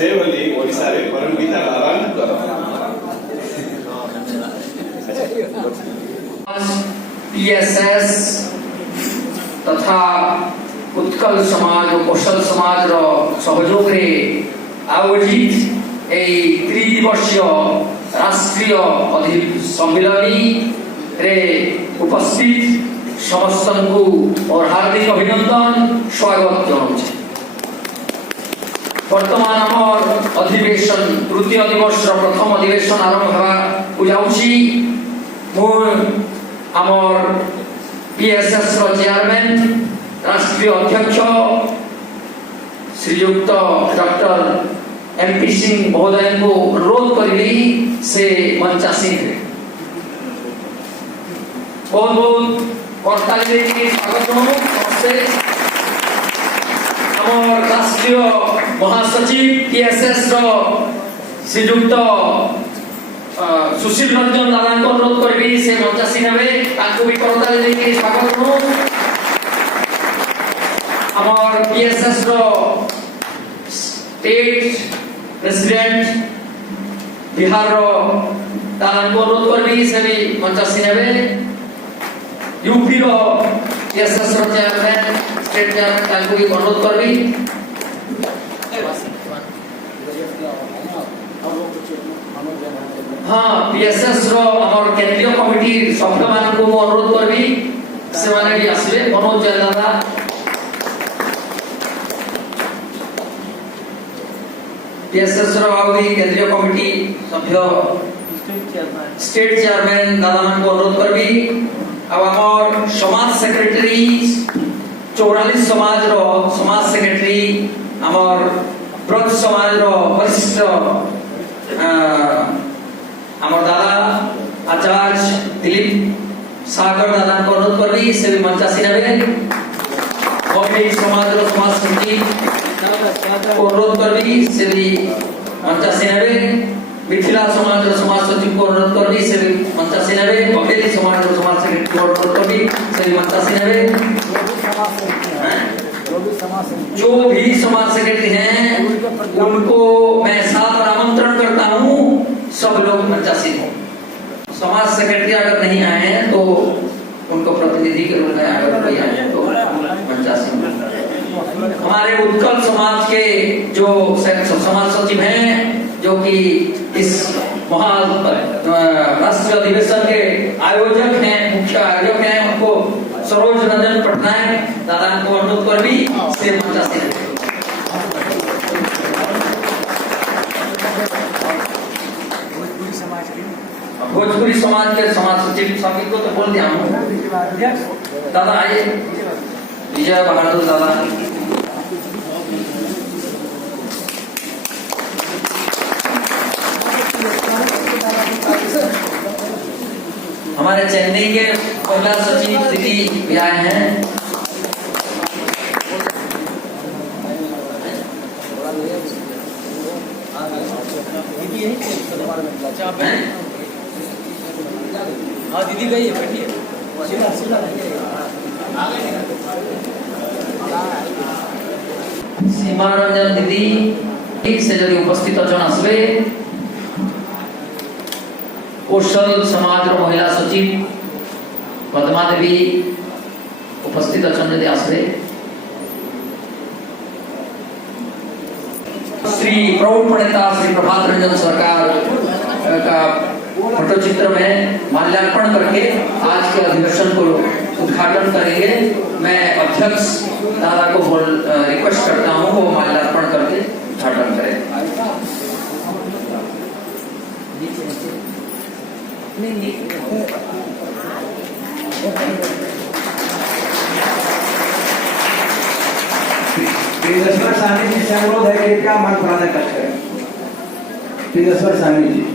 से बोली ओडिशा रे परम पिता लालन करो पीएसएस तथा उत्कल समाज और कौशल समाज रो सहयोग रे आयोजित त्रिदिवसीय राष्ट्रीय सम्मेलनी रे उपस्थित समस्त को और हार्दिक अभिनंदन स्वागत जनाऊँ। वर्तमान आमर अधिवेशन तृतीय दिवस प्रथम अधिवेशन आरंभ हो जाउछि। आमर पीएसएस चेयरमैन राष्ट्रीय अध्यक्ष श्रीयुक्त डॉक्टर एमपी सिंह महोदय को अनुरोध करी से मंचासीन बहुत बहुत करताली स्वागत आमर राष्ट्रीय महासचिव पीएसएस श्रीयुक्त सुशील रंजन दादा को अनुरोध करी से मंचासीन हेबे भी करताली स्वागत करूँ। आमर पीएसएस स्टेट प्रेसिडेंट बिहार दादा को अनुरोध करी से भी मंचासीन हेबे। UP PSS chairman state chairman को भी अनुरोध करी। हाँ पीएसएस आमर केंद्रीय कमिटी सभ्य मान को अनुरोध करी से माने भी आसबे। मनोज जैन दादा पीएसएस केंद्रीय कमिटी सभ्य स्टेट चेयरमैन दादा मान को अनुरोध करी। अब आमर समाज सेक्रेटरी 44 समाज समाज सेक्रेटरी आमर ब्रज समाज वरिष्ठ आमर दादा आचार्य दिलीप सागर दादा को अनुरोध करी से भी मंचासीन हेबे। समाज समाज समिति को अनुरोध करी से भी मंचासीन हेबे। मिथिला समाज समाज सचिव को अनुरोध करी से भी मंचासीन हेबे। बघेली समाज समाज सेक्रेटरी को अनुरोध करी से भी मंचासीन हेबे। जो भी समाज सेक्रेटरी हैं उनको मैं साथ आमंत्रण करता हूँ सब लोग मंचासीन हो। समाज सेक्रेटरी अगर नहीं आए हैं तो उनको प्रतिनिधि के रूप में अगर कोई आए हैं तो मंचासीन। हमारे उत्कल समाज के जो समाज सचिव हैं जो कि इस राष्ट्रीय अधिवेशन के आयोजक हैं मुख्य आयोजक हैं उनको सरोज रंजन पटनायक दादा को अनुरोध कर भी से मंचासीन। भोजपुरी समाज के समाज सचिव सभी को तो बोल दिया हूँ। दादा आइए विजय बहादुर दादा हमारे चेन्नई के महिला सचिव दीदी भी आए हैं। हाँ दीदी गई है बैठिए। सीमा रंजन दीदी ठीक से जब उपस्थित अच्छा आसबे। कौशल समाज महिला सचिव पद्मा देवी उपस्थित अच्छा यदि आसबे। श्री प्रौढ़ प्रणेता श्री प्रभात रंजन सरकार का फोटो चित्र में माल्यार्पण करके आज के अधिवेशन को उद्घाटन करेंगे। मैं अध्यक्ष दादा को रिक्वेस्ट करता हूँ वो माल्यार्पण करके उद्घाटन करें। पिंगेश्वर स्वामी जी से अनुरोध है कि क्या मन पुराना कष्ट करें। पिंगेश्वर स्वामी जी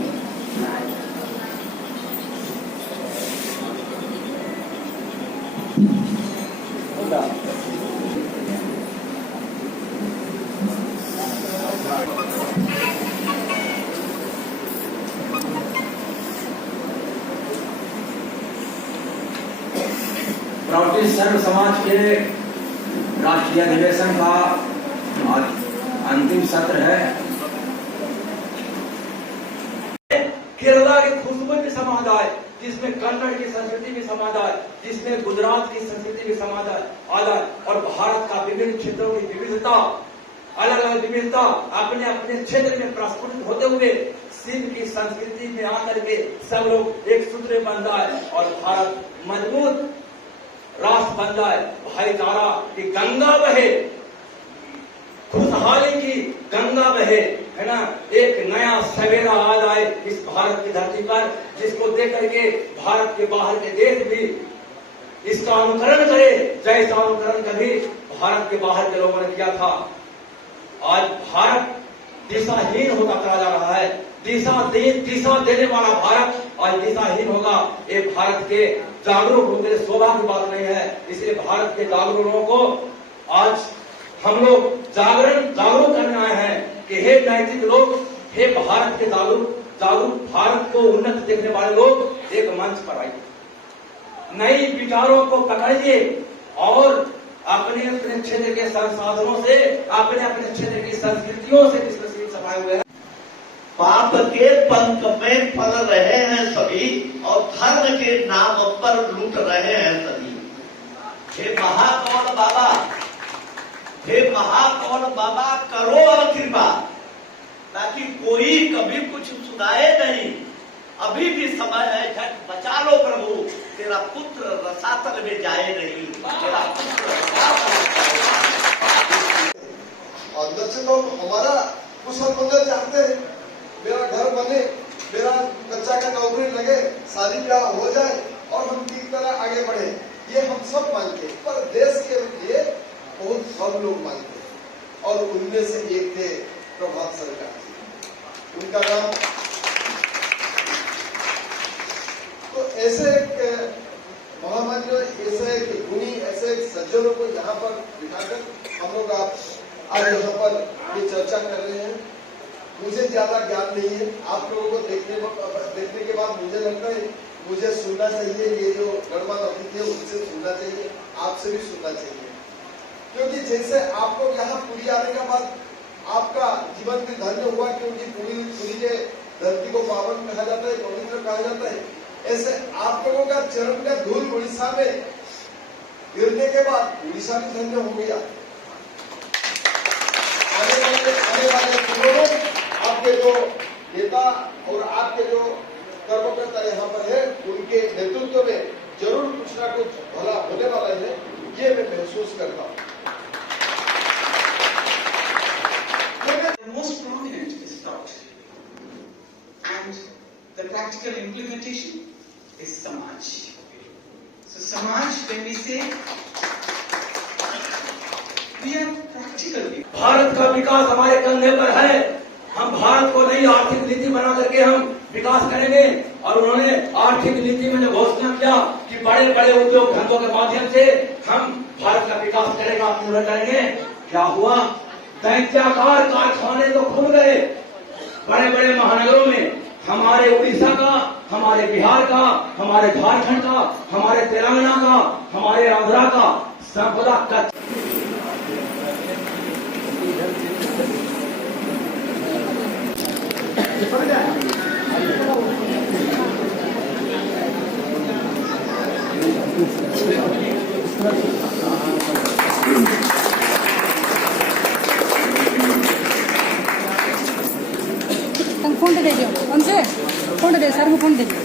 राष्ट्रीय सर्व समाज के राष्ट्रीय अधिवेशन का आज अंतिम सत्र है। समा जाए, जिसमें कन्नड़ की संस्कृति भी समा जाए, जिसमें गुजरात की संस्कृति भी समा जाए आ जाए, और भारत का विभिन्न क्षेत्रों की विविधता, अलग अलग विविधता अपने अपने क्षेत्र में प्रस्फुटित होते हुए सिंध की संस्कृति में आकर के सब लोग एक सूत्र बन जाए और भारत मजबूत राष्ट्र बन जाए, भाईचारा की गंगा बहे, खुशहाली की गंगा बहे, है ना, एक नया सवेरा आ जाए इस भारत की धरती पर, जिसको देख करके भारत के बाहर के देश भी इसका अनुकरण करे, जैसा अनुकरण कभी भारत के बाहर के लोगों ने किया था। आज भारत दिशाहीन होता चला जा रहा है, दिशा देने वाला भारत आज दिशाहीन होगा। ये भारत के जागरूक होने शोभा की बात नहीं है। इसलिए भारत के जागरूक लोगों को आज हम लोग जागरूक करने आए हैं कि हे नैतिक लोग, हे भारत के जागरूक भारत को उन्नत देखने वाले लोग एक मंच पर आइए, नई विचारों को पकड़िए और अपने अपने क्षेत्र के संसाधनों से, अपने अपने क्षेत्र की संस्कृतियों से जिस नसीब समाये हुए हैं, पाप के पंख में पल रहे हैं सभी और धर्म के नाम पर लूट रहे हैं सभी। हे महाकौन बाबा, हे महाकौन बाबा, करो अब कृपा, ताकि कोई कभी कुछ सुनाए नहीं। अभी भी समय है, झट बचा लो प्रभु, तेरा पुत्र रसातल में जाए नहीं, तेरा पुत्र अंदर से लोग हमारा कुशल मंगल चाहते हैं, मेरा घर बने, मेरा बच्चा का नौकरी लगे, शादी ब्याह हो जाए और हम ठीक तरह आगे बढ़े, ये हम सब मांगते हैं। पर देश के लिए बहुत कम लोग मांगते हैं और उनमें से एक थे प्रभात सरकार जी, उनका नाम। तो ऐसे एक महामान्य, ऐसे एक गुणी, ऐसे एक सज्जनों को यहाँ पर बिठाकर हम लोग आज यहाँ पर ये चर्चा कर रहे हैं। मुझे ज्यादा ज्ञान नहीं है, आप लोगों को देखने के बाद मुझे लगता है मुझे सुनना चाहिए, ये जो गणमान्य अतिथि है उनसे सुनना चाहिए, आपसे भी सुनना चाहिए, क्योंकि जैसे आप लोग यहाँ पुरी आने के बाद आपका जीवन भी धन्य हुआ, क्योंकि पुरी के धरती को पावन कहा जाता है, पवित्र कहा जाता है, ऐसे आप लोगों का चरण का धूल उड़ीसा में गिरने के बाद उड़ीसा भी धन्य हो गया। आने वाले दिनों में आपके जो नेता और आपके जो कर्मकर्ता यहाँ पर है, उनके नेतृत्व में जरूर कुछ ना कुछ भला होने वाला है, ये मैं महसूस करता हूँ। The most prominent is thought, and the practical implementation is Samaj. So Samaj, when we say, we are practical people. Bharat का विकास हमारे कंधे पर है, हम भारत को नई आर्थिक नीति बना करके हम विकास करेंगे। और उन्होंने आर्थिक नीति में जो घोषणा किया कि बड़े बड़े उद्योग धंधों के माध्यम से हम भारत का विकास करेगा, आत्मनिर्भर करेंगे, क्या हुआ? दैत्याकार कारखाने तो खुल गए बड़े बड़े महानगरों में, हमारे उड़ीसा का, हमारे बिहार का, हमारे झारखंड का, हमारे तेलंगाना का, हमारे आंध्रा का संपदा का। फोन दे दियो हमसे, फोन दे सर को फोन दे दियो।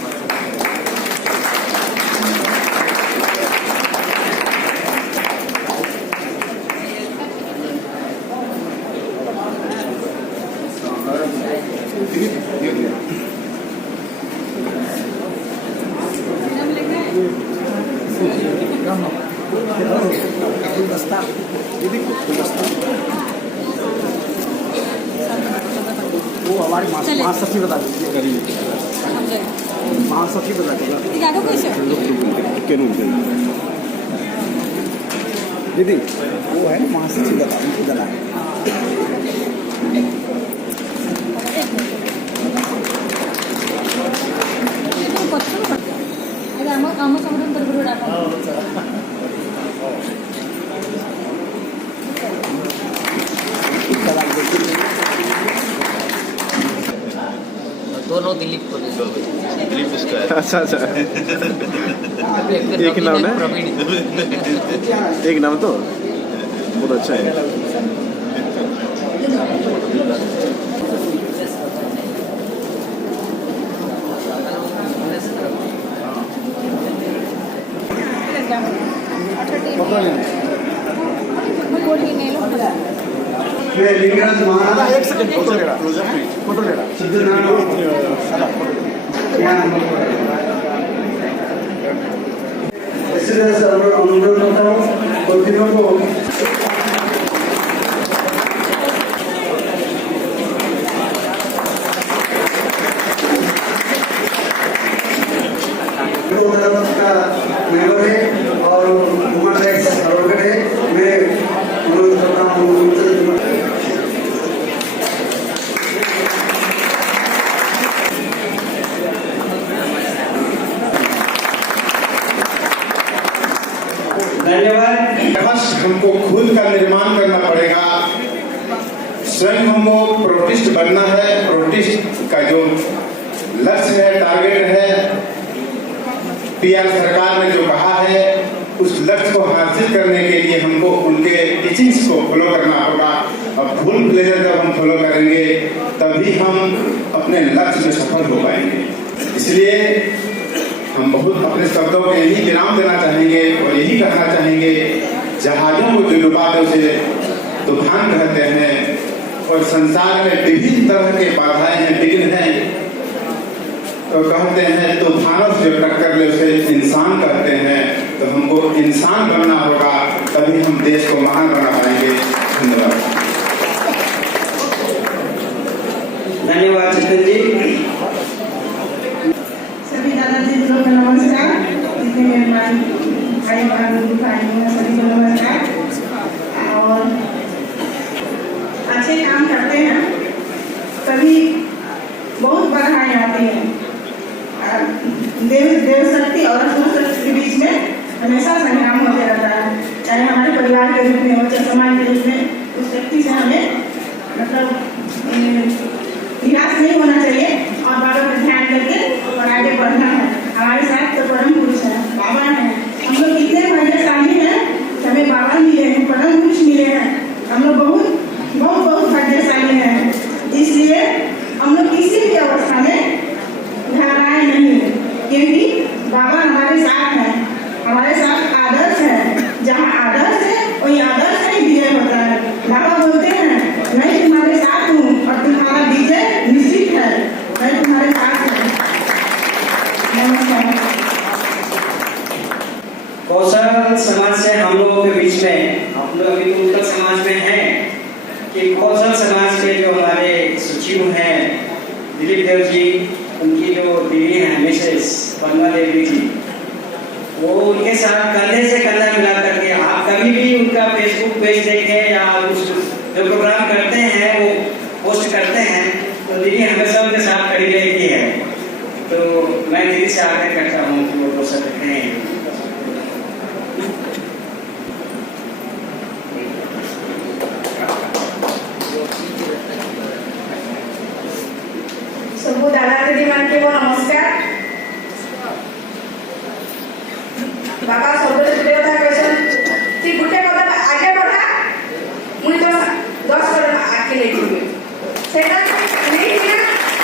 वो हमारी महासचिव बता दीजिए, महासचिव बता दीदी, वो है महासचिव बता, उनको बता। आम समुद्र तरफ दोनों नो दिलीप को दिलीप उसका है। अच्छा अच्छा, एक नाम है, एक नाम तो बहुत अच्छा है। मैं लिंगराज महाराज एक सेकंड, फोटो ले रहा, फोटो ले रहा। इसी तरह से अनुरोध करता हूँ प्रतियों को का मेंबर है और ह्यूमन राइट्स एडवोकेट है। मैं अनुरोध करता हूँ हमको खुद का निर्माण करना पड़ेगा, स्वयं हमको प्रोटिस्ट बनना है। प्रोटिस्ट का जो लक्ष्य है, टारगेट है, पीआर सरकार ने जो कहा है, उस लक्ष्य को हासिल करने के लिए हमको उनके टीचिंग्स को फॉलो करना होगा। और फुल प्लेजर जब हम फॉलो करेंगे तभी हम अपने लक्ष्य में सफल हो पाएंगे। इसलिए हम बहुत अपने शब्दों में यही विराम देना चाहेंगे और यही कहना चाहेंगे, जहाजों को जो डुबाते उसे तूफान कहते हैं और संसार में विभिन्न तरह के बाधाएं हैं, विघ्न हैं, तो कहते हैं तूफानों से जो टक्कर ले उसे इंसान कहते हैं। तो हमको इंसान बनना होगा, तभी हम देश को महान बना पाएंगे। धन्यवाद। धन्यवाद चिंतन जी। सभी दादाजी लोग को नमस्कार, जितने मेहमान भाई भाइयों सभी को नमस्कार। और अच्छे काम करते हैं तभी बहुत बधाई आती है। देव शक्ति और असुर शक्ति के बीच में हमेशा संग्राम होते रहता है, चाहे हमारे परिवार के रूप में हो चाहे समाज के रूप में। उस शक्ति से हमें मतलब निराश नहीं होना चाहिए और बाबा पर ध्यान करके और आगे बढ़ना है। हमारे साथ तो परम पुरुष है, बाबा है। हम लोग कितने भाग्यशाली हैं, हमें बाबा मिले हैं, परम पुरुष मिले हैं। हम लोग बहुत बहुत बहुत भाग्यशाली हैं। इसलिए हम लोग किसी भी अवस्था में घबराए नहीं, क्योंकि बाबा हमारे साथ हैं, हमारे साथ आदर्श है। जहाँ आदर्श है वही आदर्श का ही विजय होता है। बाबा बोलते हैं मैं तुम्हारे साथ हूँ और तुम्हारा विजय निश्चित है, मैं तुम्हारे साथ हूँ। नमस्कार। कौशल समाज से हम लोगों के बीच में, हम लोग अभी तो उत्तर समाज में हैं, कि कौशल समाज के जो हमारे सचिव हैं दिलीप देव जी, उनकी जो दीदी हैं मिसेस पन्ना देवी जी, वो उनके साथ कंधे से कंधा मिला करके, आप कभी भी उनका फेसबुक पेज देखें या उस जो प्रोग्राम करते हैं वो पोस्ट करते हैं, तो दीदी हमेशा उनके साथ खड़ी रहती है। तो मैं दीदी से आग्रह करता हूँ कि वो पोस्ट रखें। सबको दादाजी मान के वो नमस्कार। बाबा सब देवता कैसे ती गुटे बता आगे बढ़ा, मुझे तो 10 करोड़ आके ले चुके सेटा नहीं ना।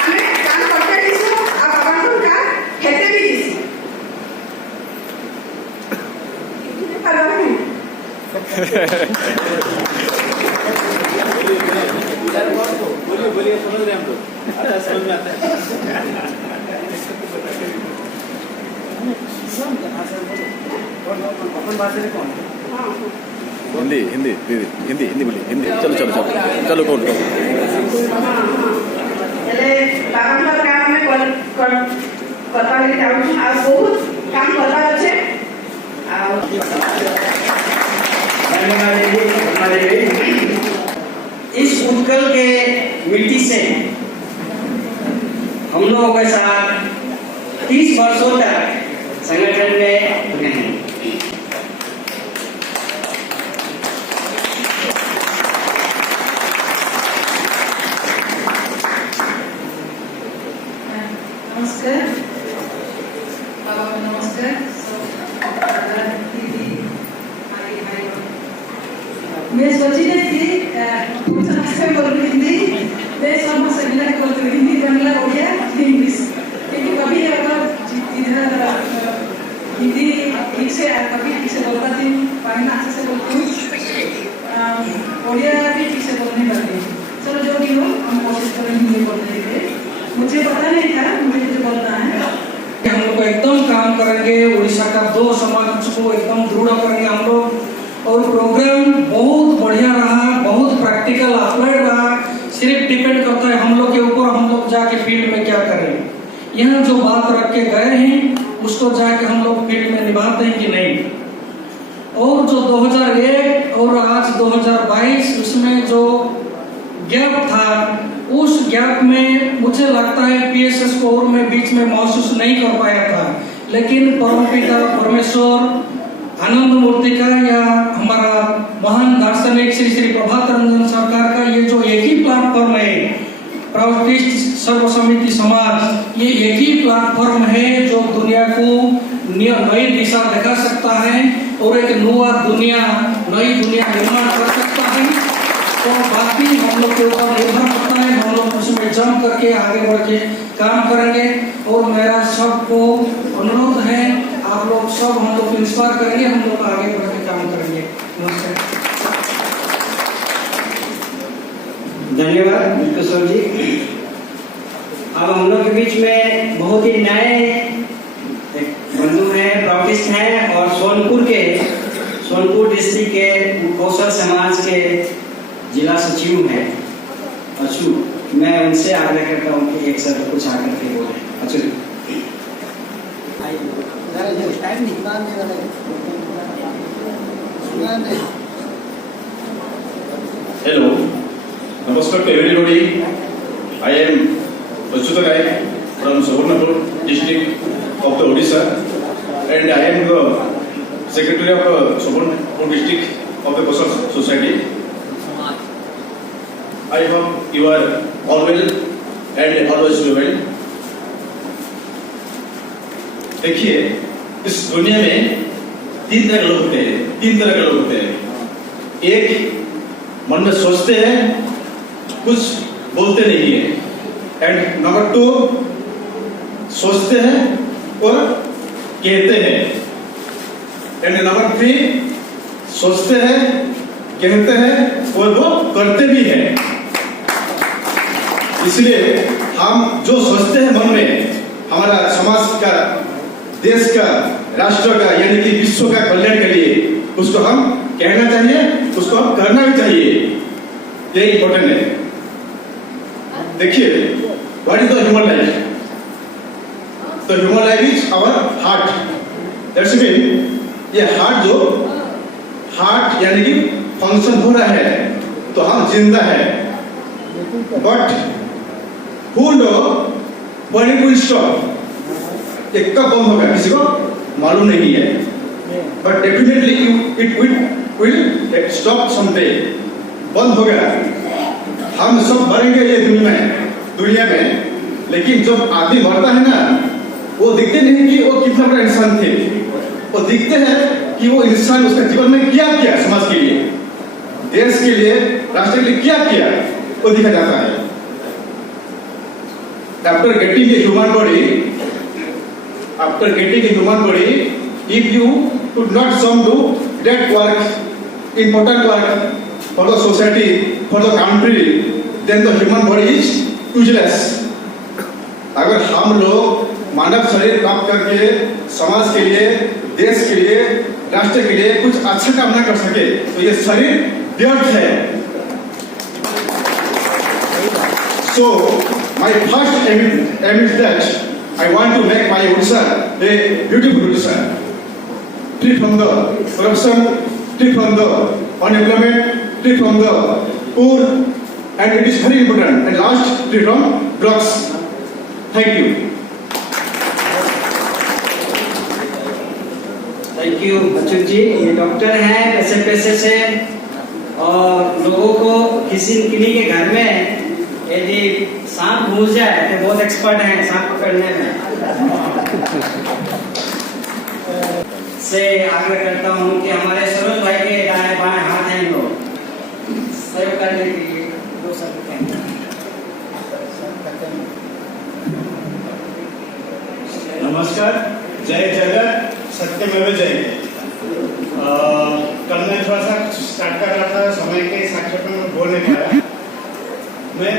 हमें काम करते दिसो आ बाबा को का हेते भी दिस कितने परवा है। बोलिए समझ रहे हैं हम लोग, आता समझ में आता है। अपन भाषा में कौन? हिंदी हिंदी दीदी, हिंदी हिंदी बोलिए, हिंदी। चलो चलो चलो चलो कौन એટલે બાબાના કામ મે કરવા લઈ જાઉં છું આ बहुत काम કરવાનો છે। इस उत्कल के मिट्टी से हम लोगों के साथ 30 वर्षों तक संगठन में हैं। नमस्कार, बाबा को नमस्कार, सब दादा दीदी भाई भाई। मैं सोची नहीं थी कुछ से बोल हिंदी, मैं समझ सकना बोल हिंदी, बांग्ला, उड़िया, इंग्लिश, क्योंकि कभी अगर इधर हिंदी ठीक से कभी ठीक से बोलता थी, बांग्ला अच्छे से बोलती हूँ, उड़िया भी ठीक से बोल नहीं पाती। चलो जो भी हो, हम कोशिश करेंगे हिंदी बोलने के लिए। मुझे पता नहीं था मुझे जो बोलना है। हम लोग एकदम काम करेंगे, उड़ीसा का 2 समाज को एकदम दृढ़ करेंगे हम लोग। और प्रोग्राम बहुत बढ़िया रहा, बहुत प्रैक्टिकल अप्लाइड रहा। सिर्फ डिपेंड करता है हम लोग के ऊपर, हम लोग जाके फील्ड में क्या करें। यहाँ जो बात रख के गए हैं उसको जाके हम लोग फील्ड में निभाते हैं कि नहीं। और जो 2001 और आज 2022 उसमें जो गैप था, उस गैप में मुझे लगता है पीएसएस को और मैं बीच में महसूस नहीं कर पाया था, लेकिन परमपिता परमेश्वर आनंद मूर्ति का या हमारा महान दार्शनिक श्री श्री प्रभात रंजन सरकार का ये जो एक ही प्लेटफॉर्म है, प्राउटिस्ट सर्व समिति समाज, ये एक ही प्लेटफॉर्म है जो दुनिया को नई दिशा दिखा सकता है और एक नई दुनिया निर्माण कर सकता है। और बाकी हम लोग के ऊपर निर्भर करता है, हम लोग उसमें जम करके आगे बढ़ के काम करेंगे। और मेरा सबको अनुरोध है, आप लोग सब हम लोग इंस्पायर करेंगे, हम लोग आगे बढ़ के काम करेंगे। नमस्कार। धन्यवाद किशोर जी। अब हम लोग के बीच में बहुत ही नए बंधु हैं, प्राउटिस्ट हैं और सोनपुर डिस्ट्रिक्ट के कौशल समाज के जिला सचिव हैं अचू। मैं उनसे आग्रह करता हूँ कि एक शब्द कुछ आकर के बोले। अचू Hello, namaskar to everybody. I am Achyuta Naik from Subarnapur district of the Odisha, and I am the secretary of Subarnapur district of the Kosal Society. I hope you are all well and always well. देखिए, इस दुनिया में 3 तरह के लोग होते हैं। एक मन में सोचते हैं, कुछ बोलते नहीं है, एंड नंबर 2 सोचते हैं और कहते हैं, एंड नंबर 3 सोचते हैं, कहते हैं और वो करते भी हैं। इसलिए हम जो सोचते हैं मन में, हमारा समाज का, देश का, राष्ट्र का यानी कि विश्व का कल्याण के लिए उसको हम कहना चाहिए, उसको हम करना भी चाहिए। ये इम्पोर्टेंट है। देखिए, what is the human life? The human life is our heart. That's mean ये हार्ट यानी कि फंक्शन हो रहा है तो हम जिंदा है। But who know when it will stop? ये कब बंद होगा किसी को मालूम नहीं है, but definitely it will stop someday. बंद होगा। हम सब मरेंगे ये दुनिया में, लेकिन जब आदमी मरता है ना, वो दिखते नहीं कि वो कितना बड़ा इंसान थे, वो दिखते हैं कि वो इंसान उसके जीवन में क्या किया, समाज के लिए, देश के लिए, राष्ट्र के लिए क्या किया, वो दिखा जाता है। After getting a human body, if you could not some do that work, important work for the society, for the country, then the human body is useless. अगर हम लोग मानव शरीर प्राप्त करके समाज के लिए, देश के लिए, राष्ट्र के लिए कुछ अच्छा काम न कर सके तो ये शरीर व्यर्थ है। So my first aim is that I want to make my Odisha a beautiful Odisha, free from the corruption, free from the unemployment, free from the poor, and it is very important. And last, free from drugs. Thank you. Thank you Achyut ji. ये doctor हैं पैसे से, और लोगों को किन्हीं के घर में यदि सांप घुस जाए तो बहुत एक्सपर्ट हैं सांप पकड़ने में। से आग्रह करता हूँ कि हमारे सरोज भाई के दाएं बाएं हाथ हैं लोग सहयोग करने के लिए दो शब्द कहेंगे। नमस्कार, जय जगत, सत्यमेव जयते। कल मैं थोड़ा सा स्टार्ट कर रहा था, समय के संक्षेप में बोल नहीं पाया। मैं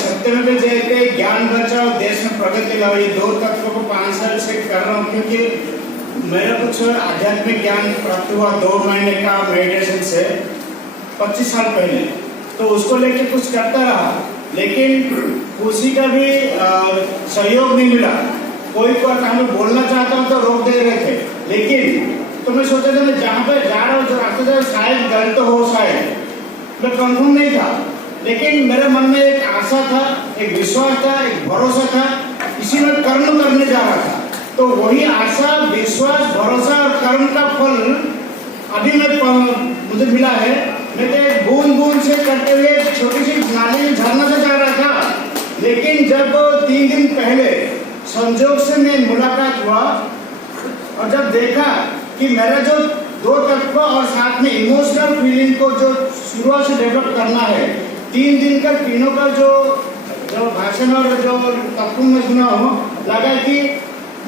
सत्यमेव जयते, ज्ञान बचाओ, देश में प्रगति लाओ, ये दो तत्वों को 5 साल से कर रहा हूँ, क्योंकि मेरा कुछ आध्यात्मिक ज्ञान प्राप्त हुआ 2 महीने का मेडिटेशन से 25 साल पहले, तो उसको लेके कुछ करता रहा, लेकिन उसी का भी सहयोग नहीं मिला। कोई काम बोलना चाहता हूँ तो रोक दे रहे थे, लेकिन तो मैं सोचा था मैं जहाँ पे जा रहा हूँ जो रास्ते जा शायद गलत हो, शायद मैं कंफर्म नहीं था, लेकिन मेरे मन में एक आशा था, एक विश्वास था, एक भरोसा था, इसी में कर्म करने जा रहा था। तो वही आशा, विश्वास, भरोसा और कर्म का फल अभी मुझे मिला है। मैं तो एक बूंद बूंद से करते हुए छोटी सी नाली में झरना से जा रहा था, लेकिन जब 3 दिन पहले संजोग से मैं मुलाकात हुआ और जब देखा कि मेरा जो 2 तत्व और साथ में इमोशनल फीलिंग को जो शुरुआत से डेवलप करना है, 3 दिन का तीनों का जो भाषण और जो तत्व में सुना हो, लगा कि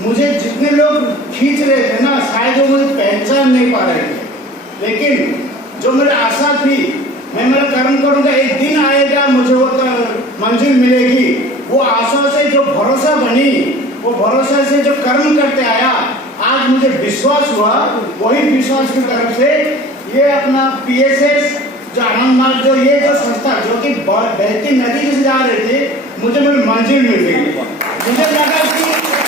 मुझे जितने लोग खींच रहे थे ना, शायद वो मुझे पहचान नहीं पा रहे थे, लेकिन जो मेरी आशा थी, मैं मेरा कर्म करूंगा, एक दिन आएगा मुझे वो मंजिल मिलेगी, वो आशा से जो भरोसा बनी, वो भरोसा से जो कर्म करते आया, आज मुझे विश्वास हुआ। वही विश्वास की तरफ से ये अपना PSS जो आनंद मार्ग जो ये जो संस्था जो कि बहती नदी से जा रहे थे, मुझे मेरी मंजिल मिल गई। मुझे लगा कि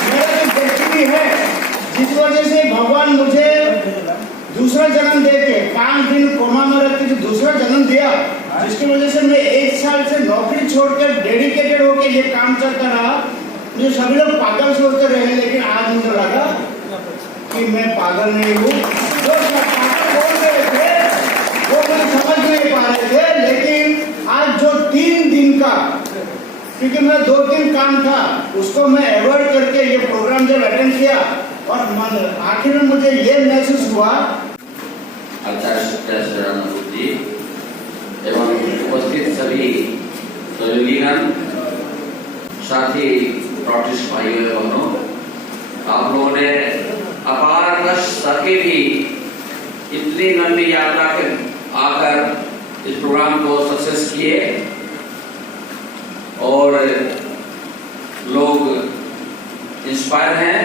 मेरा जो डेस्टिनी है, जिस वजह से भगवान मुझे दूसरा जन्म दे के 5 दिन कोमा में रख के जो दूसरा जन्म दिया, जिसकी वजह से मैं 1 साल से नौकरी छोड़कर डेडिकेटेड होकर ये काम करता रहा। मुझे सभी लोग पागल सोचते रहे, लेकिन आज मुझे लगा कि मैं पागल नहीं हूँ। जो पागल बोल रहे थे वो मैं समझ नहीं पा रहे थे, लेकिन आज जो 3 दिन का, क्योंकि मेरा 2-3 काम था, उसको मैं अवॉइड करके ये प्रोग्राम जब अटेंड किया और आखिर में मुझे ये महसूस हुआ। आचार्य सत्यानंद जी एवं उपस्थित सभी सहयोगीगण, साथी प्रोटेस्ट भाइयों एवं बहनों, आप लोगों ने अपार कष्ट सके भी इतनी लंबी यात्रा के आकर इस प्रोग्राम को सक्सेस किए और लोग इंस्पायर हैं।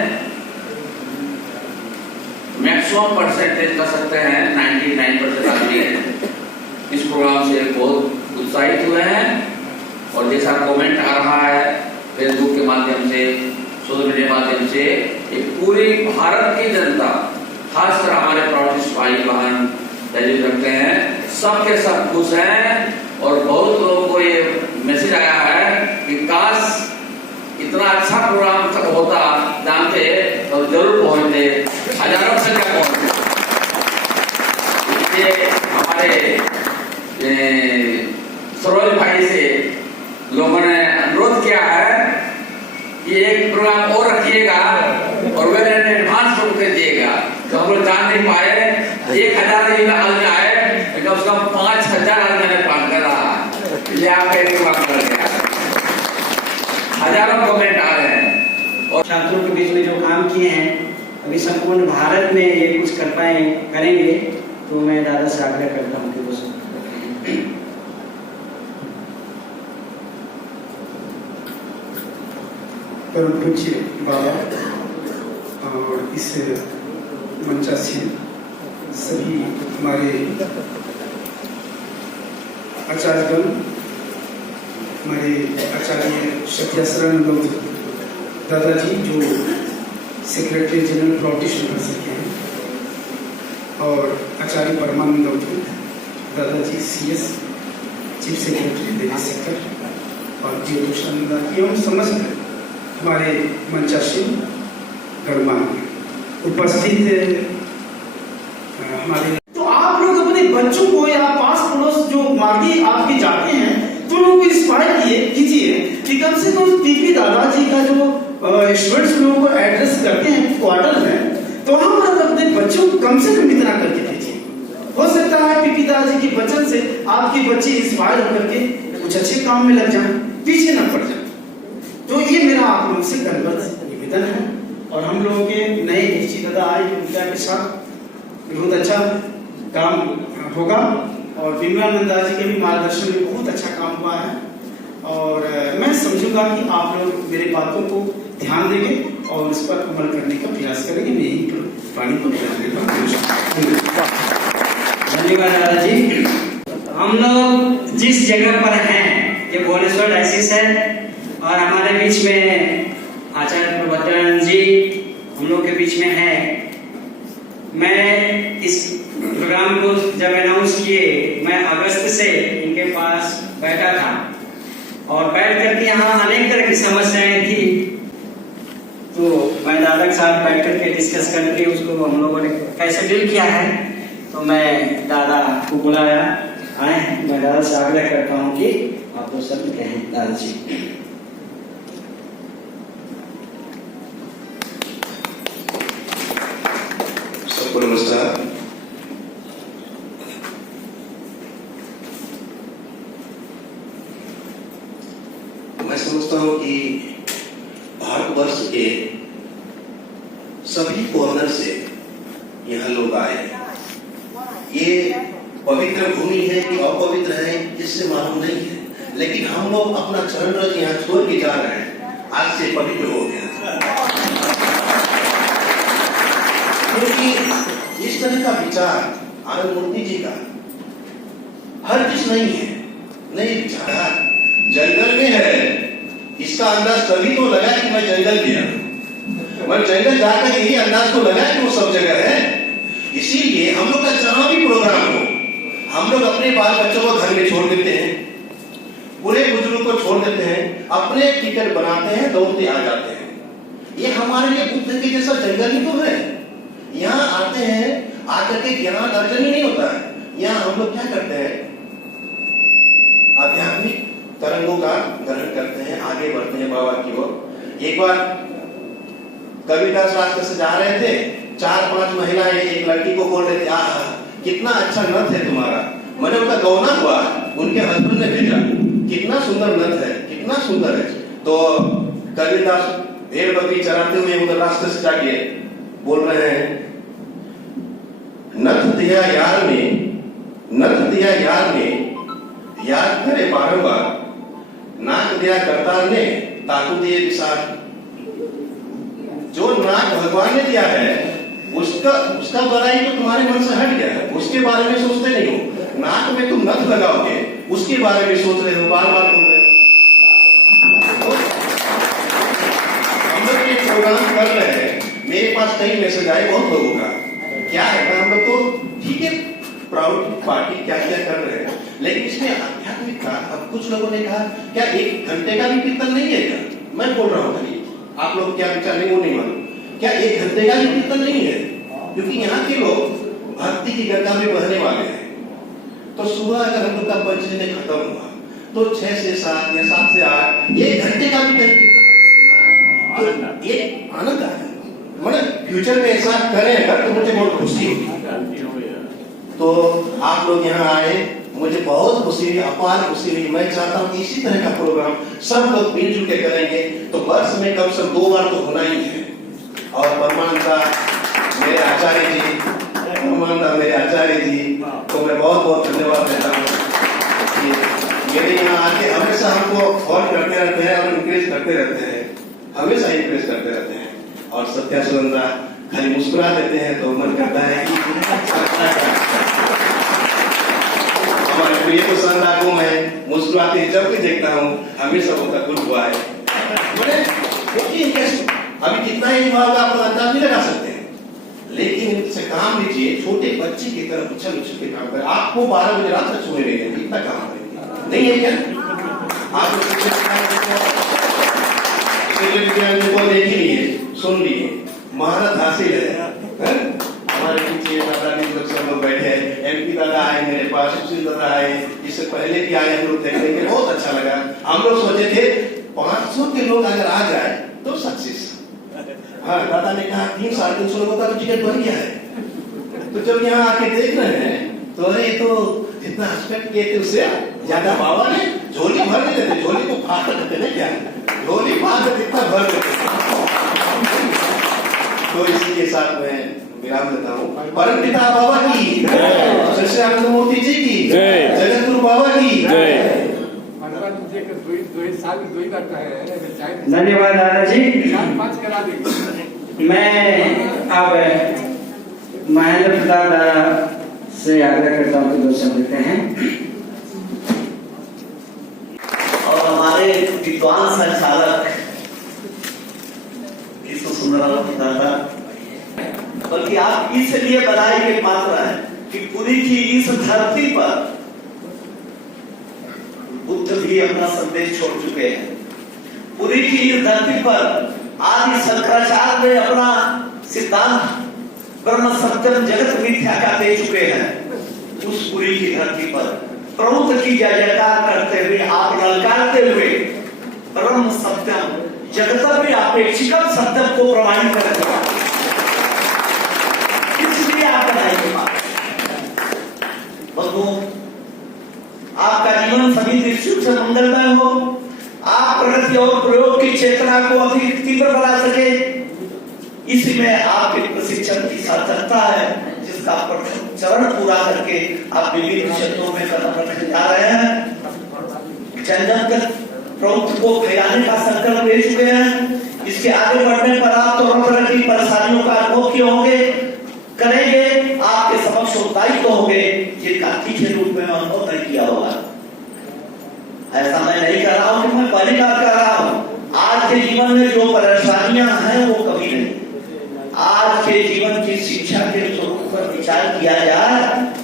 मैक्सिमम परसेंटेज कर सकते हैं 99% आदमी इस प्रोग्राम से बहुत उत्साहित हुए हैं, और जैसा कमेंट आ रहा है फेसबुक के माध्यम से, सोशल मीडिया के माध्यम से, एक पूरी भारत की जनता, खासकर हमारे प्रोटेस्ट भाई बहन तैयारी रखते हैं, सबके सब खुश हैं। और बहुत लोगों को ये मैसेज आया है कि काश इतना अच्छा प्रोग्राम होता, जानते तो जरूर पहुंचते, हजारों संख्या पहुंचते। इसलिए हमारे सरोज भाई से लोगों ने अनुरोध किया है कि एक प्रोग्राम और रखिएगा और वे एडवांस रूप से दिएगा, तो हम लोग जान नहीं पाए। 1000 आदमी आए, कम से कम 5000 आदमी ने काम कर रहा है, इसलिए आप एक बात कर दिया, हजारों कमेंट आ रहे हैं। और छात्रों के बीच में जो काम किए हैं, अभी संपूर्ण भारत में ये कुछ करेंगे, तो मैं दादा से आग्रह करता हूँ कि वो सब परम पूज्य बाबा और इस मंचासीन सभी हमारे आचार्यगण, हमारे आचार्य सत्याश्रम लोग, दादाजी जो सेक्रेटरी जनरल प्रोटेस्ट कर सके हैं, और आचार्य परमानंद अवधूत, दादाजी CS chief secretary Delhi sector, और एवं समस्त हमारे मंचासीन गणमान्य उपस्थित हमारे, तो आप लोग अपने बच्चों को या पास पड़ोस जो मार्गी आपके जाते हैं, तो उनको इंस्पायर कीजिए कि कम से कम पीपी दादाजी का जो स्टूडेंट्स लोगों को एड्रेस करते हैं क्वार्टर में, तो वहां पर अपने बच्चों को कम से कम इतना करके भेजिए। हो सकता है पीपी दादाजी के वचन से आपके बच्चे इंस्पायर होकर के कुछ अच्छे काम में लग जाए, पीछे न पड़ जाए। तो ये मेरा आप लोगों से कन्वर्स निवेदन है। और हम लोगों के नए डीसी दादा आए उनके के साथ बहुत अच्छा काम होगा, और विमलानंदा जी के भी मार्गदर्शन में बहुत अच्छा काम हुआ है। और मैं समझूंगा कि आप लोग मेरे बातों को ध्यान देंगे और उस पर अमल करने का प्रयास करेंगे। मैं यही पानी को धन्यवाद दादाजी। हम लोग जिस जगह पर हैं, ये भुवनेश्वर डायसिस है, और हमारे बीच में आचार्य प्रवर्तन जी हम लोग के बीच में है। मैं इस प्रोग्राम को जब अनाउंस किए, मैं अगस्त से इनके पास बैठा था, और बैठ करके यहाँ अनेक तरह की समस्याएं थी, तो मैं दादा के साथ बैठ करके डिस्कस करके उसको हम लोगों ने कैसे डील किया है। तो मैं दादा को बुलाया, आए हैं। मैं दादा से आग्रह करता हूँ कि आप तो सब कहें दादा जी। सबको नमस्कार। मैं समझता हूँ कि भारतवर्ष के सभी कॉर्नर से यहाँ लोग आए। ये पवित्र भूमि है कि अपवित्र है इससे मालूम नहीं है, लेकिन हम लोग अपना चरण रज यहाँ छोड़ के जा रहे हैं। आज से पवित्र हो गया, क्योंकि इस तरह का विचार आनंद मूर्ति जी का हर चीज नहीं है। नहीं, विचार जंगल में है, इसका अंदाज तभी तो लगा कि मैं जंगल गया। मैं जंगल जाकर यही अंदाज तो लगा कि वो सब जगह है। इसीलिए हम लोग का जहां भी प्रोग्राम हो, हम लोग अपने बाल बच्चों को घर में छोड़ देते हैं, पूरे बुजुर्ग को छोड़ देते हैं, अपने टिकट बनाते हैं, दौड़ते आ जाते हैं। ये हमारे लिए बुद्ध के जैसा जंगल ही तो है। यहाँ आते हैं, आकर के ज्ञान अर्जन ही नहीं होता है। यहाँ हम लोग क्या करते हैं, आध्यात्मिक तरंगों का ग्रहण करते हैं, आगे बढ़ते हैं बाबा की ओर। एक बार कबीरदास रास्ते से जा रहे थे, 4-5 महिलाएं एक लड़की को बोल रहे थे, आहा कितना अच्छा नथ है तुम्हारा। मैंने उनका गौना हुआ, उनके हस्बैंड ने भेजा, कितना सुंदर नथ है, कितना सुंदर है। तो कबीरदास भेड़ बकरी चराते हुए उधर रास्ते से जाके बोल रहे हैं, नथ दिया यार ने, नथ दिया यार ने, याद करे बारंबार, नाक दिया करतार ने, ताकू दिए विसार। जो नाक भगवान ने दिया है उसका बड़ाई तो तुम्हारे मन से हट गया है, उसके बारे में सोचते नहीं हो। नाक में तुम नथ लगाओगे, उसके बारे में सोच रहे हो, बार बार बोल रहे हो। हम लोग ये प्रोग्राम कर रहे हैं, मेरे पास कई मैसेज आए बहुत लोगों का। क्या है ना, हम लोग तो ठीक है प्राउड पार्टी क्या क्या कर रहे हैं, लेकिन इसमें आध्यात्मिक था। अब कुछ लोगों ने कहा क्या 1 घंटे का भी कीर्तन नहीं है क्या? मैं बोल रहा हूँ, आप लोग क्या विचार नहीं, वो नहीं मालूम। क्या 1 घंटे का भी कीर्तन नहीं है? क्योंकि यहाँ के लोग भक्ति की गंगा में बहने वाले हैं। तो सुबह अगर हम लोग का पंचदिन खत्म हुआ तो 6 से 7 या 7 से 8 1 घंटे का भी कहीं कीर्तन तो ये आनंद है। मतलब फ्यूचर में ऐसा करें अगर तो मुझे बहुत खुशी होगी। तो आप लोग यहाँ आए, मुझे बहुत खुशी हुई, अपार खुशी हुई। मैं चाहता हूँ कि इसी तरह का प्रोग्राम सब लोग मिलजुल के करेंगे तो वर्ष में कम से कम 2 बार तो होना ही है। और परमानंदा मेरे आचार्य जी, परमानंदा मेरे आचार्य जी को मैं बहुत बहुत धन्यवाद देता हूँ। मेरे यहाँ आके हमेशा हमको फॉल करते रहते हैं और इंकरेज करते रहते हैं, हमेशा इंकरेज करते रहते हैं। और सत्या सुनंदा खाली मुस्कुरा देते हैं तो मन करता है कि हमारे प्रिय तो संदा को मैं मुस्कुराते जब भी देखता हूँ हमेशा उनका गुरु हुआ है। अभी कितना ही हुआ होगा आप अंदाज नहीं लगा सकते हैं, लेकिन इनसे काम लीजिए, छोटे बच्चे की तरह उछल उछल के काम करें। आपको 12 बजे रात तक सोने नहीं देंगे, इतना काम करेंगे नहीं है क्या? आप को देख ही लिए, सुन लिए, महारत हासिल है। हमारे पीछे दादा जी लोग बैठे हैं, एमपी दादा आए मेरे पास, सुशील दादा आए, इससे पहले भी आए हम लोग देखने के बहुत अच्छा लगा। हम लोग सोचे थे 500 के लोग अगर आ जाए तो सक्सेस। हाँ, दादा ने कहा 300-350 लोगों का तो टिकट बन गया है। तो जब यहाँ आके देख रहे हैं तो अरे तो जितना एक्सपेक्ट किए थे उससे ज्यादा बाबा ने झोली भर देते थे, झोली को फाड़ देते थे क्या, झोली फाड़ देते इतना भर देते। तो इसी के साथ मैं विराम देता हूँ। परम पिता बाबा की जय, सच्चिदानंद मूर्ति जी की जय, जगत गुरु बाबा की जय। धन्यवाद दादाजी। मैं अब महेंद्र प्रताप दादा से आग्रह करता हूँ कि 2 शब्द देते हैं। और हमारे विद्वान संचालक विश्व सुंदरानंद दादा, बल्कि आप इसलिए बधाई के पात्र हैं कि पुरी की इस धरती पर बुद्ध भी अपना संदेश छोड़ चुके हैं। पुरी की इस धरती पर आदि शंकराचार्य ने अपना सिद्धांत ब्रह्म सत्यम जगत मिथ्या का दे चुके हैं। उस पुरी की धरती पर प्रभुत्व की जय जयकार करते हुए, आप ललकारते हुए ब्रह्म सत्यम जगत में अपेक्षिकम सत्यम को प्रमाणित करेंगे। इसलिए आप बनाएंगे बंधुओं, आपका जीवन सभी दृष्टियों से मंगलमय हो। आप प्रगति और प्रयोग की चेतना को अधिक तीव्र बना सके, इसी में आपके प्रशिक्षण की सार्थकता है, जिसका प्रथम चरण पूरा करके आप विभिन्न क्षेत्रों में कदम रखने जा रहे हैं। जन जन तक प्रभुत्व को फैलाने का संकल्प ले चुके हैं। इसके आगे बढ़ने पर आप तरह तरह की परेशानियों का अनुभव किए होंगे, करेंगे, आपके समक्ष दायित्व होंगे जिनका तीखे रूप में अनुभव नहीं किया होगा। ऐसा मैं नहीं कर रहा हूं कि मैं पहली बार कर रहा हूं। आज के जीवन में जो परेशानियां हैं वो कभी नहीं। आज के जीवन की शिक्षा के स्वरूप पर विचार किया जाए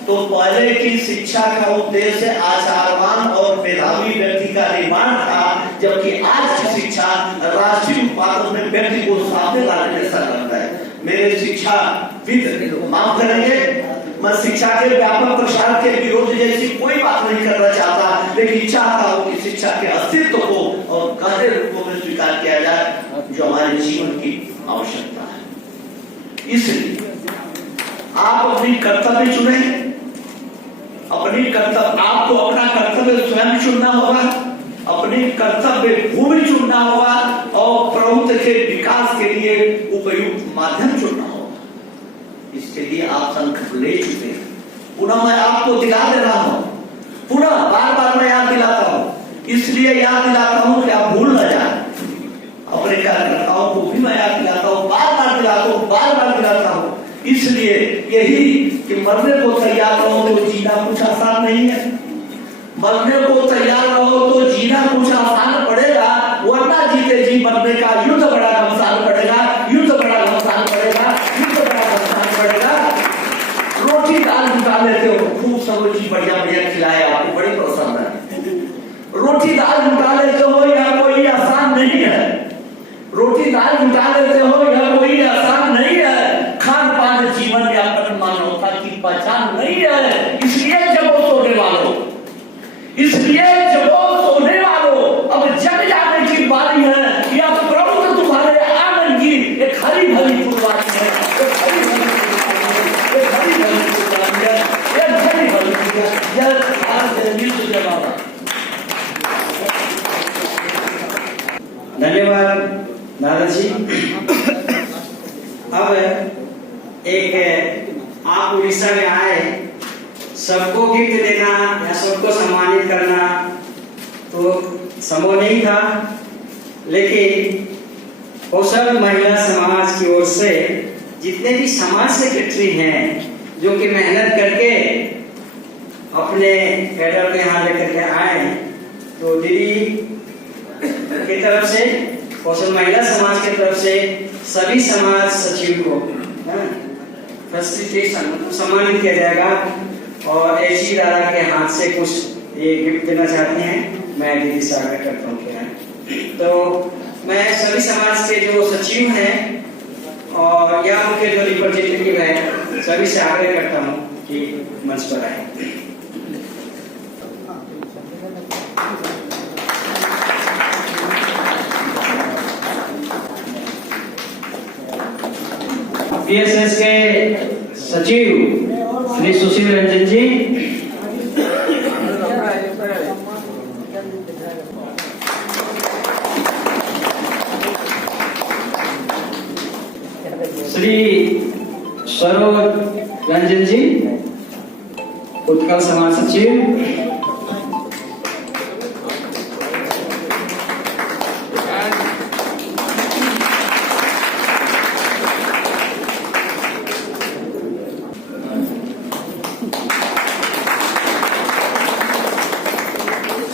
तो पहले की शिक्षा का उद्देश्य आचारवान और मेधावी व्यक्ति का निर्माण था, जबकि आज की शिक्षा राष्ट्रीय उत्पादन में व्यक्ति को सामने लाने में सक्षम है। मेरे शिक्षा विद माफ करेंगे, मैं शिक्षा के व्यापक प्रसार के विरोध जैसी कोई बात नहीं करना चाहता, लेकिन चाहता हूं कि शिक्षा के अस्तित्व को और गहरे रूपों में स्वीकार किया जाए, जो हमारे जीवन की आवश्यकता है। इसलिए आप अपनी कर्तव्य चुने, अपनी कर्तव्य, आपको अपना कर्तव्य स्वयं चुनना होगा, अपनी कर्तव्य भूमि चुनना होगा और प्रभुत्व के विकास के लिए उपयुक्त माध्यम चुनना होगा। इसके लिए आप संकल्प ले चुके हैं। पुनः मैं आपको दिला दे रहा हूं, पुनः बार बार मैं याद दिलाता हूं, इसलिए याद दिलाता हूं कि आप भूल न जाए। अपने कार्यकर्ताओं को भी मैं याद दिलाता हूं, बार बार दिलाता हूं, बार बार दिलाता हूं, इसलिए यही कि मरने को तैयार रहो तो जीना कुछ आसान नहीं है। मरने को तैयार रहो तो जीना कुछ आसान पड़ेगा, वरना जीते जी मरने का युद्ध बड़ा घमसान पड़ेगा, युद्ध बड़ा घमसान पड़ेगा, युद्ध बड़ा घमसान पड़ेगा। रोटी दाल जुटा लेते हो, खूब सब चीज बढ़िया बढ़िया खिलाए, आपको बड़ी पसंद है। रोटी दाल जुटा लेते हो, यह कोई आसान नहीं है। रोटी दाल जुटा लेते हो, यह कोई आसान नहीं है। खान पान जीवन यापन मानवता की पहचान नहीं है। इसलिए जब वो सोने वालों, इसलिए जब वो सोने वालों, अब जग जाने की बारी है। यह प्रभु तो तुम्हारे आंगन की एक हरी भरी फुलवारी है, एक हरी भरी फुलवारी है, एक हरी भरी फुलवारी है, एक हरी भरी फुलवारी है। आज विश्व जवाब। धन्यवाद दादाजी। अब एक आप उड़ीसा में आए, सबको गिफ्ट देना या सबको सम्मानित करना तो संभव नहीं था, लेकिन कौशल महिला समाज की ओर से जितने भी समाज सेक्रेटरी हैं जो कि मेहनत करके अपने कैडर को यहाँ लेकर के आए, तो दीदी की तरफ से, कौशल महिला समाज की तरफ से सभी समाज सचिव को सम्मानित किया जाएगा और ऐसी दादा के हाथ से कुछ ये गिफ्ट देना चाहते हैं। मैं दीदी से आग्रह करता हूँ। तो मैं सभी समाज के जो सचिव हैं और या उनके जो रिप्रेजेंटेटिव हैं, सभी से आग्रह करता हूँ कि मंच पर आए। पीएसएस के सचिव श्री सुशील रंजन जी, श्री सरोज रंजन जी, उत्कल समाज सचिव,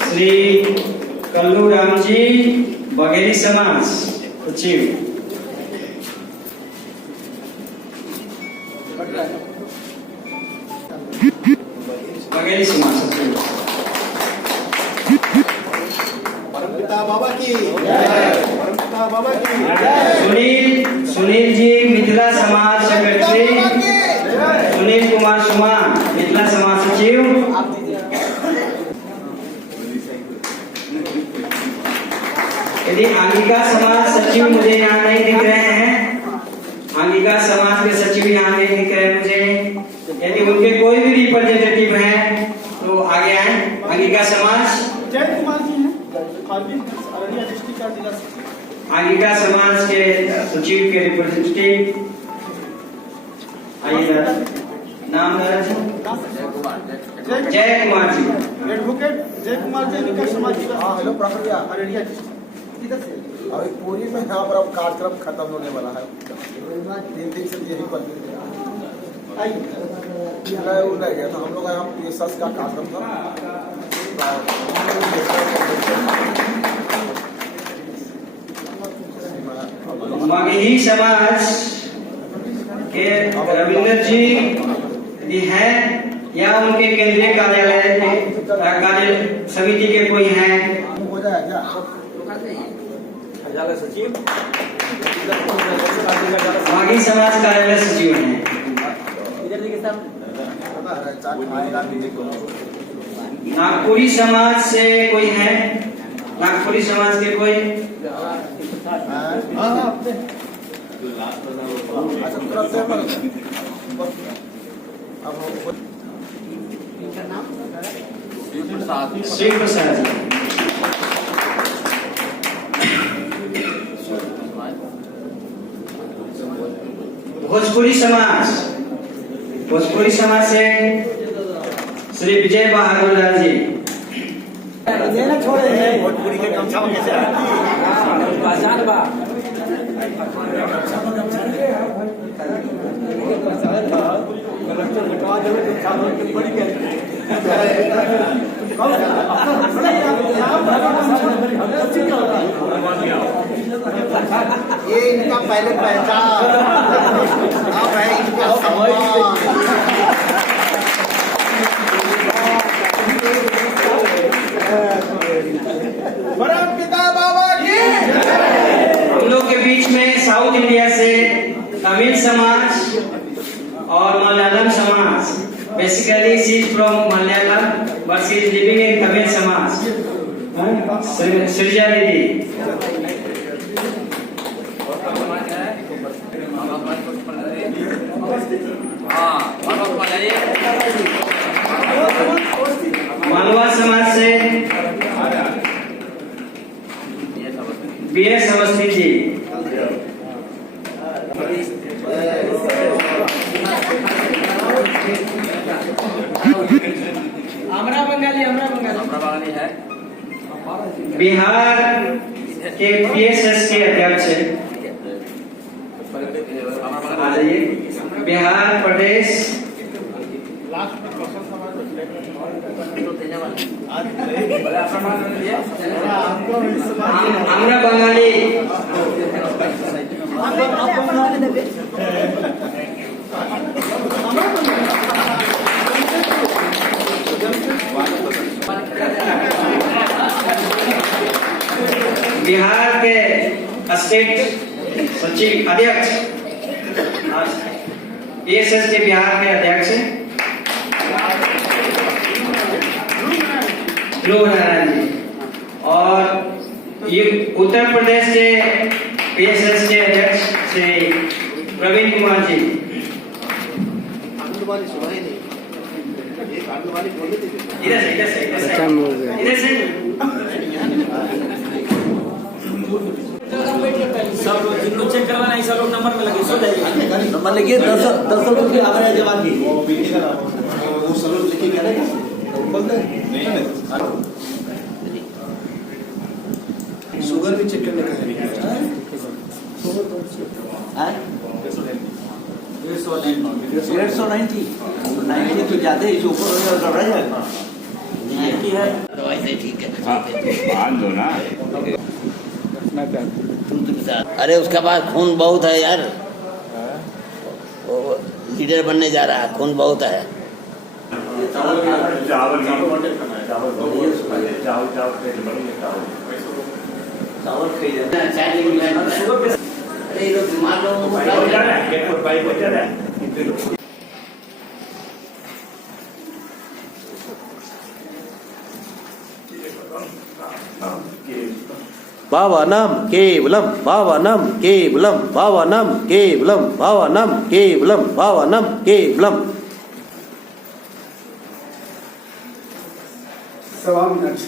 श्री कल्लू राम जी, बघेली समाज सचिव, बघेली समाज सचिव, परमपिता बाबा की परमपिता बाबा की सुनील जी, मिथिला समाज सेक्रेटरी, सुनील कुमार सुमान, मिथिला समाज सचिव, यदि अंगिका समाज सचिव मुझे यहाँ नहीं दिख रहे हैं, अंगिका समाज के सचिव यहाँ नहीं दिख रहे मुझे, यदि उनके कोई भी रिप्रेजेंटेटिव हैं तो आगे आए। अंगिका समाज, जय कुमार जी हैं, अररिया डिस्ट्रिक्ट का जिला सचिव। अंगिका समाज के सचिव के रिप्रेजेंटेटिव आइए, नाम दर्ज, जय कुमार जी, एडवोकेट जय कुमार जी, अंगिका समाज जिला। हाँ हेलो प्रक्रिया अररिया डिस्ट्रिक्ट किधर से? अभी पूरी में यहाँ पर अब कार्यक्रम खत्म होने वाला है, 3 दिन से यही पर रह गया था। हम लोग यहाँ पीएसएस का कार्यक्रम था, मगही समाज के रविंद्र जी हैं या उनके केंद्रीय कार्य समिति के कोई हैं? हो जाएगा सचिव, मगही समाज कार्यालय सचिव हैं। नागपुरी समाज से कोई है? नागपुरी समाज के कोई? श्री प्रसाद जी, भोजपुरी समाज, भोजपुरी समाज से श्री विजय बहादुर लाल जी, भोजपुरी के कमसा में कैसे पहचान बा ये इनका पहले पहचान, अब है इनका सम्मान। परमपिता बाबा की। हम लोग के बीच में साउथ इंडिया से तमिल समाज और मलयालम समाज, basically she is from Malayalam but she is living in Tamil समाज, सृजा दीदी। मालवा समाज से बीएस अवस्थी जी, हमरा बंगाली है। बिहार के पीएसएस के अध्यक्ष आ जाइए, बिहार प्रदेश আমরা বাঙালি। बिहार के स्टेट सचिव अध्यक्ष, पीएसएस के बिहार के अध्यक्ष ध्रुव नारायण जी, और ये उत्तर प्रदेश के पीएसएस के अध्यक्ष श्री प्रवीण कुमार जी। इधर से इधर से इधर से इधर से सब लोग जिनको चेक करवाना है सब लोग नंबर में लगे सो जाइए। नंबर लिखिए 10 रुपये आ रहे हैं जवाब की। वो सलोट लिखी क्या रहेगा बोलते हैं शुगर भी चेक करने का है 190 तो ज्यादा ही ऊपर हो गया गड़बड़ा जाएगा। दवाई से ठीक है। अरे उसके पास खून बहुत है यार, वो लीडर बनने जा रहा है, खून बहुत है। अरे लोग बीमार लोगों को भावनम केवलम भावनम केवलम भावनम केवलम भावनम केवलम भावनम केवलम। 1.25 मिनट।